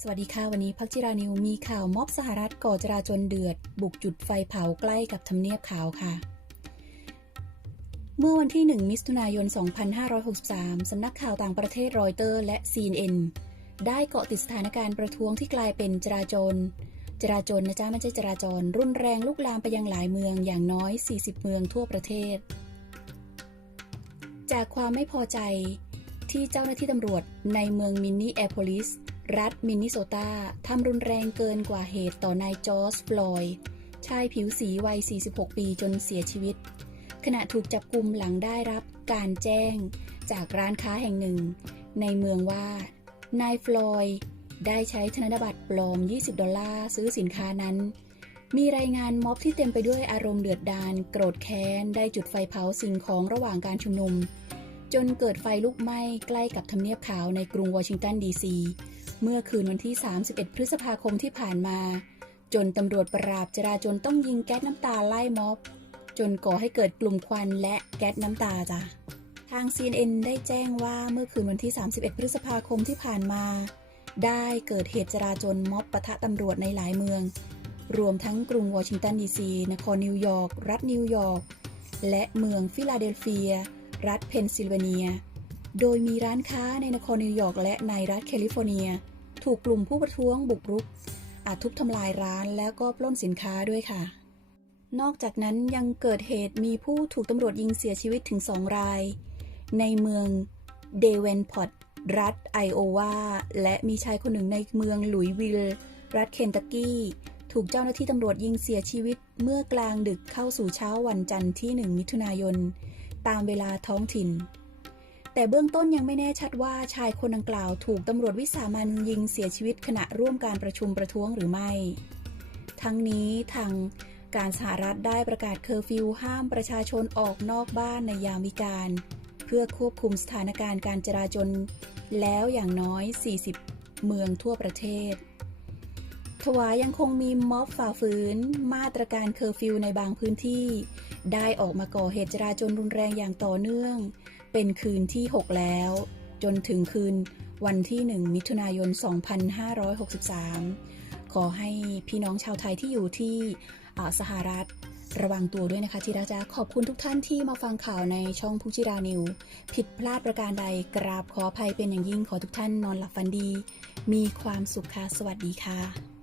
สวัสดีค่ะ วันนี้พักจิรานิวมีข่าวม็อบสหรัฐก่อจราจนเดือด บุกจุดไฟเผาใกล้กับทำเนียบขาวค่ะ เมื่อวันที่ 1 มิถุนายน 2563 สำนักข่าวต่างประเทศรอยเตอร์และ CNN ได้เกาะติดสถานการณ์ประท้วงที่กลายเป็นจราจรจราจรนะจ๊ะไม่ใช่จราจร รุนแรงลุกลามไปยังหลายเมืองอย่างน้อย 40 เมืองทั่วประเทศ จากความไม่พอใจที่เจ้าหน้าที่ตำรวจในเมืองมินนีแอโพลิส รัฐมินนิโซตาทำรุนแรงเกินกว่าเหตุต่อนายจอร์จฟลอยด์ชายผิวสีวัย 46 ปีจนเสียชีวิต ขณะถูกจับกุมหลังได้รับการแจ้งจากร้านค้าแห่งหนึ่ง ในเมืองว่า นายฟลอยด์ได้ใช้ธนบัตรปลอม 20 ดอลลาร์ซื้อสินค้านั้น มีรายงานม็อบที่เต็มไปด้วยอารมณ์เดือดดาลโกรธแค้น ได้จุดไฟเผาสิ่งของระหว่างการชุมนุม จนเกิดไฟลุกไหม้ใกล้กับทำเนียบขาวในกรุงวอชิงตันดีซี เมื่อคืนวันที่ 31 พฤษภาคมที่ผ่านมา จนตำรวจปราบจราจนต้องยิงแก๊สน้ำตาไล่ม็อบ จนก่อให้เกิดกลุ่มควันและแก๊สน้ำตาจ้ะ ทาง CNN ได้แจ้งว่าเมื่อคืนวันที่ 31 พฤษภาคมที่ผ่านมา ได้เกิดเหตุจราจนม็อบปะทะตำรวจในหลายเมือง รวมทั้งกรุงวอชิงตันดีซีนครนิวยอร์ก รัฐนิวยอร์ก และเมืองฟิลาเดลเฟีย รัฐเพนซิลเวเนีย โดยมีร้านค้าในนครนิวยอร์กและในรัฐแคลิฟอร์เนีย ถูกกลุ่มผู้ประท้วงบุกรุก อาจทุบทำลายร้านแล้วก็ปล้นสินค้าด้วยค่ะ นอกจากนั้นยังเกิดเหตุมีผู้ถูกตำรวจยิงเสียชีวิตถึงสองราย ในเมืองเดเวนพอร์ตรัฐไอโอวาและมีชายคนหนึ่งในเมืองหลุยวิลล์รัฐเคนตักกี้ ถูกเจ้าหน้าที่ตำรวจยิงเสียชีวิตเมื่อกลางดึกเข้าสู่เช้าวันจันทร์ที่ 1 มิถุนายน ตามเวลาท้องถิ่น แต่เบื้องต้นยังไม่แน่ชัดว่าชายคนดังกล่าวถูกตำรวจวิสามันยิงเสียชีวิตขณะร่วมการประชุมประท้วงหรือไม่ ทั้งนี้ทางการสหรัฐได้ประกาศเคอร์ฟิวห้ามประชาชนออกนอกบ้านในยามวิกาลเพื่อควบคุมสถานการณ์การจราจนแล้วอย่างน้อย 40 เมืองทั่วประเทศทวายังคงมีม็อบฝ่าฝืน มาตรการเคอร์ฟิวในบางพื้นที่ ได้ออกมาก่อเหตุจราจนรุนแรงอย่างต่อเนื่อง เป็นคืนที่ 6 แล้ว จนถึงคืนวันที่ 1 มิถุนายน 2563 ขอให้พี่น้องชาวไทยที่อยู่ที่สหรัฐระวังตัวด้วยนะคะที่รักจ้าขอบคุณทุกท่านที่มาฟังข่าวในช่องพุจิรานิว ผิดพลาดประการใดกราบขออภัยเป็นอย่างยิ่งขอทุกท่านนอนหลับฝันดี มีความสุขค่ะสวัสดีค่ะ